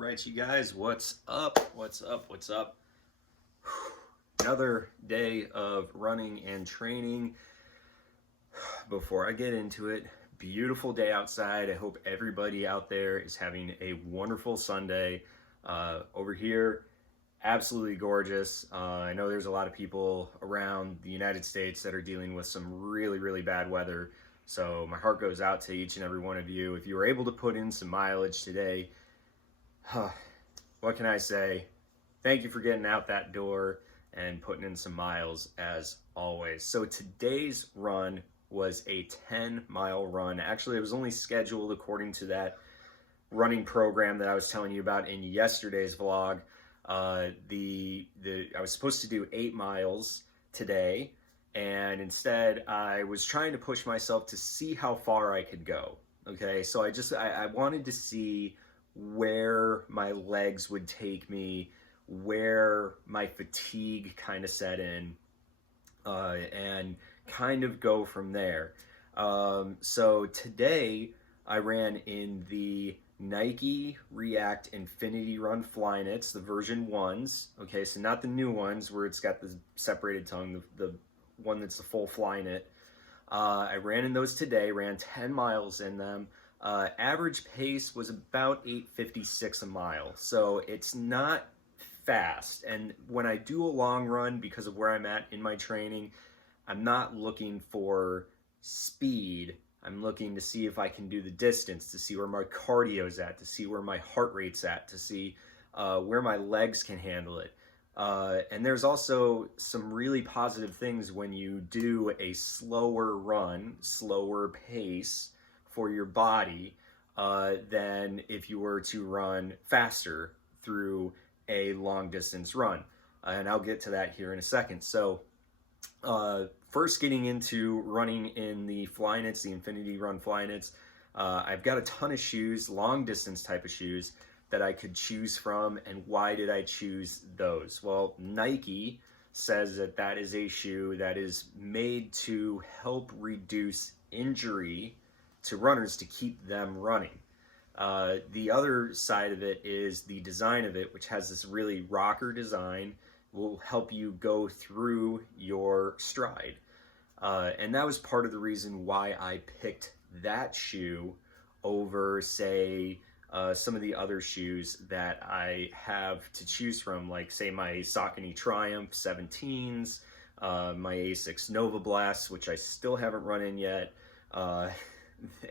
right, you guys, what's up? What's up? What's up? Another day of running and training. Before I get into it, beautiful day outside. I hope everybody out there is having a wonderful Sunday. Over here, absolutely gorgeous. I know there's a lot of people around the United States that are dealing with some really, really bad weather. So my heart goes out to each and every one of you. If you were able to put in some mileage today, what can I say? Thank you for getting out that door and putting in some miles as always. So today's run was a 10-mile run. Actually, it was only scheduled according to that running program that I was telling you about in yesterday's vlog. I was supposed to do 8 miles today, and instead I was trying to push myself to see how far I could go. Okay, so I wanted to see where my legs would take me, where my fatigue kind of set in, and kind of go from there. So today I ran in the Nike React Infinity Run Flyknits, the version 1s. Okay, so not the new ones where it's got the separated tongue, the one that's the full Flyknit. I ran in those today, ran 10 miles in them. Average pace was about 8:56 a mile, so it's not fast. And when I do a long run, because of where I'm at in my training, I'm not looking for speed. I'm looking to see if I can do the distance, to see where my cardio's at, to see where my heart rate's at, to see where my legs can handle it. And there's also some really positive things when you do a slower run, slower pace for your body than if you were to run faster through a long distance run. And I'll get to that here in a second. So first, getting into running in the Flyknits, the Infinity Run Flyknits, I've got a ton of shoes, long distance type of shoes that I could choose from. And why did I choose those? Well, Nike says that that is a shoe that is made to help reduce injury to runners, to keep them running. The other side of it is the design of it, which has this really rocker design, will help you go through your stride. And that was part of the reason why I picked that shoe over, say, some of the other shoes that I have to choose from, like, say, my Saucony Triumph 17s, my Asics Nova Blasts, which I still haven't run in yet,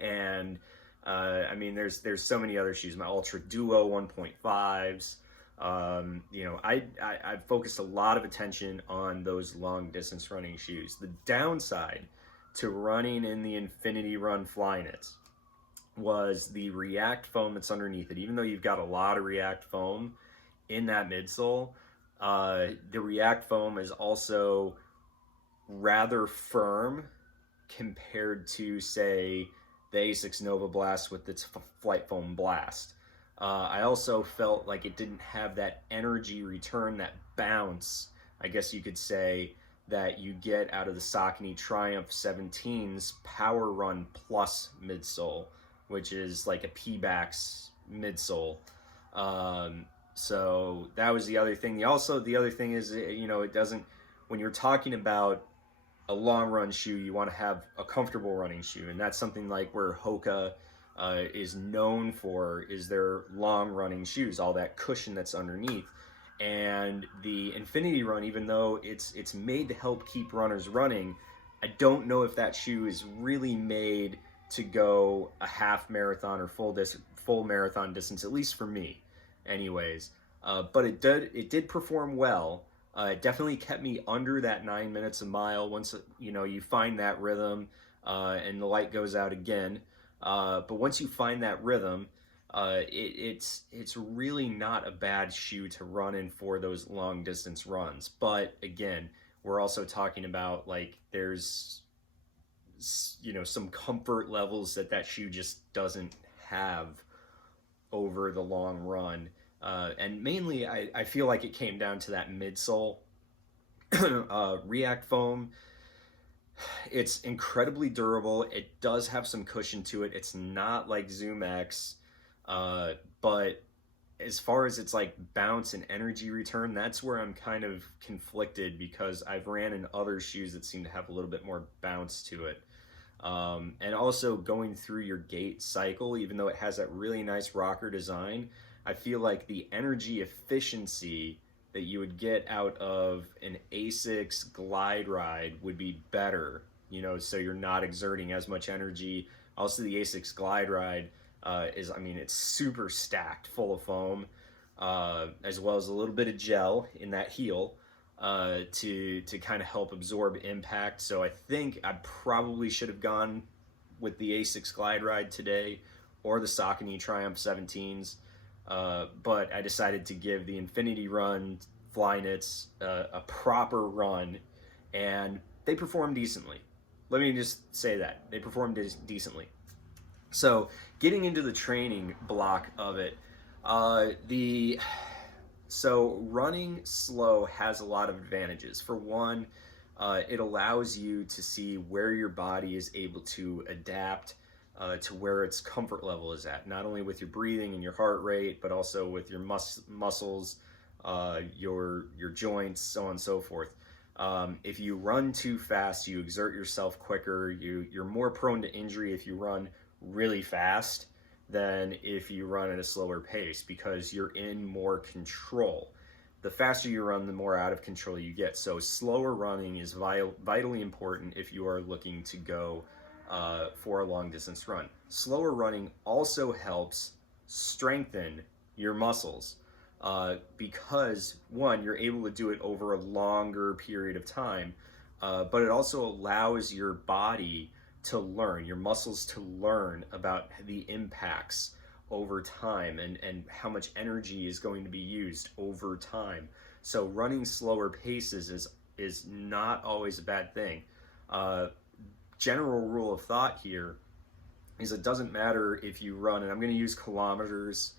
and I mean, there's so many other shoes, my Ultra Duo 1.5s. You know, I've focused a lot of attention on those long distance running shoes. The downside to running in the Infinity Run Flyknits was the React foam that's underneath it. Even though you've got a lot of React foam in that midsole, the React foam is also rather firm compared to, say, the Asics Nova Blast with its Flight Foam Blast. I also felt like it didn't have that energy return, that bounce, I guess you could say, that you get out of the Saucony Triumph 17's Power Run Plus midsole, which is like a P-Bax midsole. So that was the other thing. The other thing is, you know, it doesn't, when you're talking about a long run shoe, you want to have a comfortable running shoe, and that's something like where Hoka is known for, is their long running shoes, all that cushion that's underneath. And the Infinity Run, even though it's made to help keep runners running, I don't know if that shoe is really made to go a half marathon or full marathon distance, at least for me anyways. But it did perform well. It definitely kept me under that 9 minutes a mile once, you know, you find that rhythm, and the light goes out again. But once you find that rhythm, it's really not a bad shoe to run in for those long distance runs. But again, we're also talking about, like, there's, you know, some comfort levels that shoe just doesn't have over the long run. And mainly, I feel like it came down to that midsole. React foam, it's incredibly durable. It does have some cushion to it. It's not like Zoom X, but as far as its like bounce and energy return, that's where I'm kind of conflicted, because I've ran in other shoes that seem to have a little bit more bounce to it. And also going through your gait cycle, even though it has that really nice rocker design, I feel like the energy efficiency that you would get out of an Asics Glide Ride would be better, you know, so you're not exerting as much energy. Also, the Asics Glide Ride is, I mean, it's super stacked full of foam, as well as a little bit of gel in that heel to kind of help absorb impact. So I think I probably should have gone with the Asics Glide Ride today, or the Saucony Triumph 17s. But I decided to give the Infinity Run Flyknits a proper run, and they performed decently. Let me just say that. They performed decently. So getting into the training block of it, so running slow has a lot of advantages. For one, it allows you to see where your body is able to adapt to where its comfort level is at, not only with your breathing and your heart rate, but also with your muscles, your joints, so on and so forth. If you run too fast, you exert yourself quicker. You're more prone to injury if you run really fast than if you run at a slower pace, because you're in more control. The faster you run, the more out of control you get. So slower running is vitally important if you are looking to go for a long distance run. Slower running also helps strengthen your muscles because, one, you're able to do it over a longer period of time, but it also allows your body to learn, your muscles to learn about the impacts over time, and how much energy is going to be used over time. So running slower paces is not always a bad thing. General rule of thought here is it doesn't matter if you run, and I'm going to use kilometers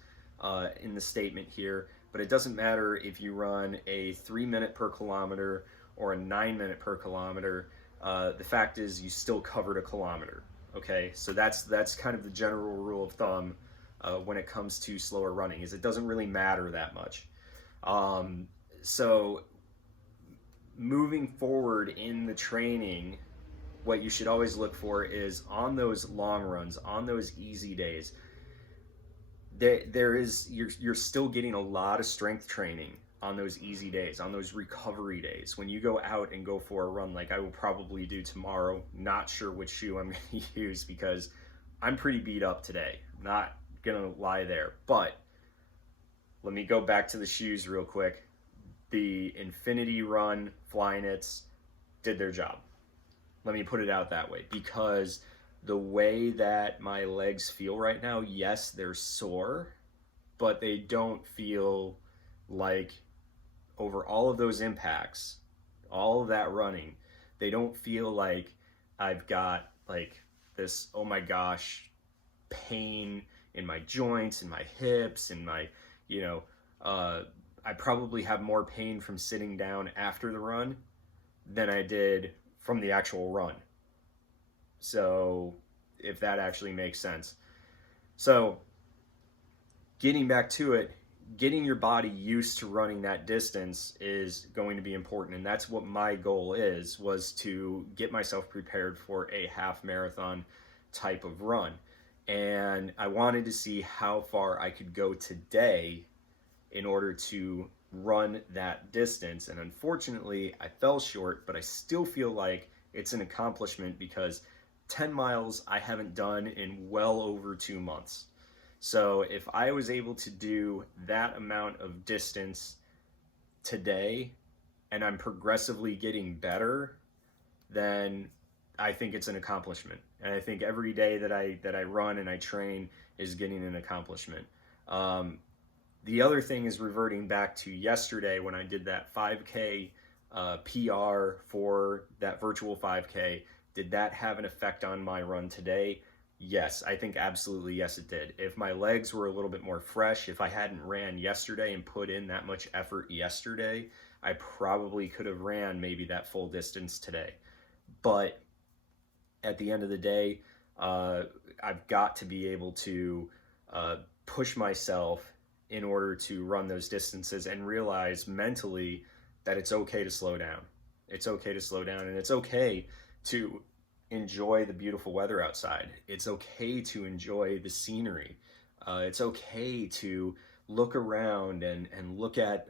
in the statement here, but it doesn't matter if you run a 3 minute per kilometer or a 9 minute per kilometer. The fact is you still covered a kilometer. Okay, so that's kind of the general rule of thumb when it comes to slower running, is it doesn't really matter that much. So moving forward in the training, what you should always look for is on those long runs, on those easy days, you're still getting a lot of strength training on those easy days, on those recovery days. When you go out and go for a run like I will probably do tomorrow, not sure which shoe I'm going to use because I'm pretty beat up today. Not going to lie there. But let me go back to the shoes real quick. The Infinity Run Flyknits did their job. Let me put it out that way, because the way that my legs feel right now, yes, they're sore, but they don't feel like, over all of those impacts, all of that running, they don't feel like I've got like this, oh my gosh, pain in my joints and my hips and my, I probably have more pain from sitting down after the run than I did from the actual run. So if that actually makes sense. So getting back to it, getting your body used to running that distance is going to be important. And that's what my goal was to get myself prepared for a half marathon type of run. And I wanted to see how far I could go today in order to run that distance. And unfortunately, I fell short, but I still feel like it's an accomplishment because 10 miles I haven't done in well over 2 months. So if I was able to do that amount of distance today and I'm progressively getting better, then I think it's an accomplishment. And I think every day that I run and I train is getting an accomplishment. The other thing is reverting back to yesterday when I did that 5K PR for that virtual 5K. Did that have an effect on my run today? Yes, I think absolutely yes it did. If my legs were a little bit more fresh, if I hadn't ran yesterday and put in that much effort yesterday, I probably could have ran maybe that full distance today. But at the end of the day, I've got to be able to push myself in order to run those distances and realize mentally that it's okay to slow down. It's okay to slow down, and it's okay to enjoy the beautiful weather outside. It's okay to enjoy the scenery. It's okay to look around and look at,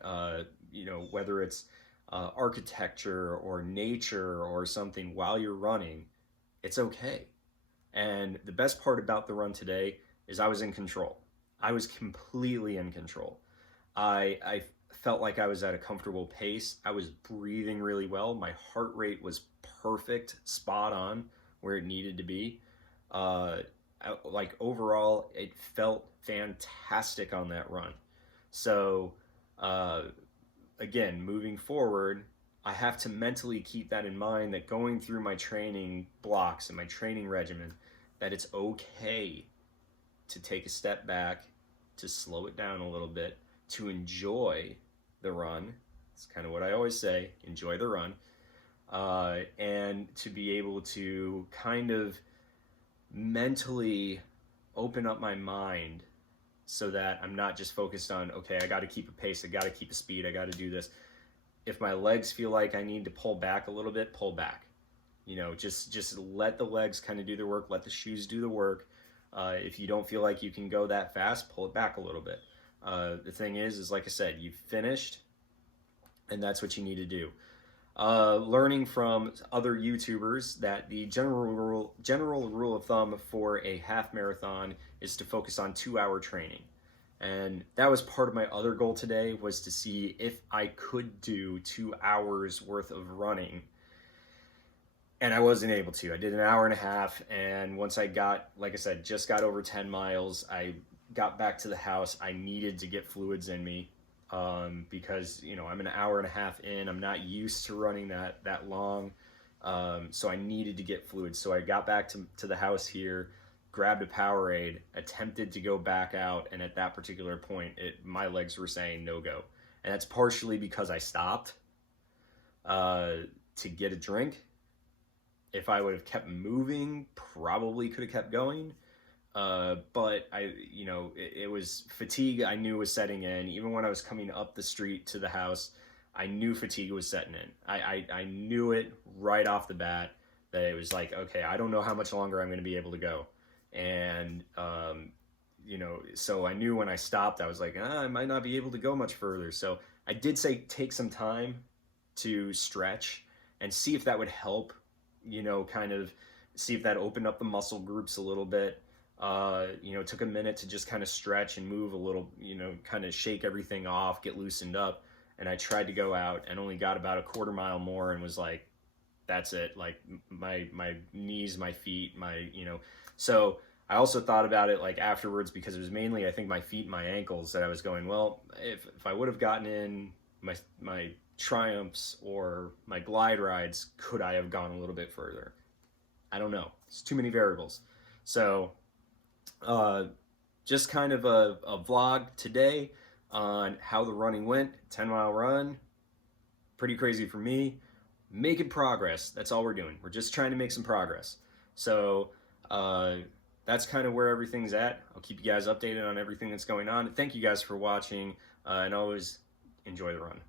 whether it's architecture or nature or something while you're running. It's okay. And the best part about the run today is I was in control. I was completely in control. I felt like I was at a comfortable pace. I was breathing really well. My heart rate was perfect, spot on where it needed to be. Like overall, it felt fantastic on that run. So again, moving forward, I have to mentally keep that in mind, that going through my training blocks and my training regimen, that it's okay to take a step back, to slow it down a little bit, to enjoy the run. It's kind of what I always say, enjoy the run. And to be able to kind of mentally open up my mind so that I'm not just focused on, okay, I got to keep a pace, I got to keep a speed, I got to do this. If my legs feel like I need to pull back a little bit, pull back. Just let the legs kind of do the work, let the shoes do the work. If you don't feel like you can go that fast, pull it back a little bit. The thing is like I said, you've finished, and that's what you need to do. Learning from other YouTubers that the general rule of thumb for a half marathon is to focus on 2-hour training. And that was part of my other goal today, was to see if I could do 2 hours worth of running. And I wasn't able to. I did an hour and a half, and once I got, like I said, just got over 10 miles, I got back to the house. I needed to get fluids in me. Because I'm an hour and a half in, I'm not used to running that long, so I needed to get fluids. So I got back to the house here, grabbed a Powerade, attempted to go back out, and at that particular point, my legs were saying no go, and that's partially because I stopped to get a drink. If I would have kept moving, probably could have kept going. But it was fatigue I knew was setting in. Even when I was coming up the street to the house, I knew fatigue was setting in. I knew it right off the bat, that it was like, okay, I don't know how much longer I'm going to be able to go. And, so I knew when I stopped, I was like, I might not be able to go much further. So I did say, take some time to stretch and see if that would help, kind of see if that opened up the muscle groups a little bit. It took a minute to just kind of stretch and move a little, kind of shake everything off, get loosened up. And I tried to go out and only got about a quarter mile more and was like, that's it. Like my knees, my feet, so I also thought about it like afterwards, because it was mainly, I think, my feet and my ankles that I was going, well, if I would have gotten in my Triumphs or my glide rides, could I have gone a little bit further? I don't know. It's too many variables. So just kind of a vlog today on how the running went. 10-mile run, pretty crazy for me. Making progress, that's all we're doing. We're just trying to make some progress. So that's kind of where everything's at. I'll keep you guys updated on everything that's going on. Thank you guys for watching, and always enjoy the run.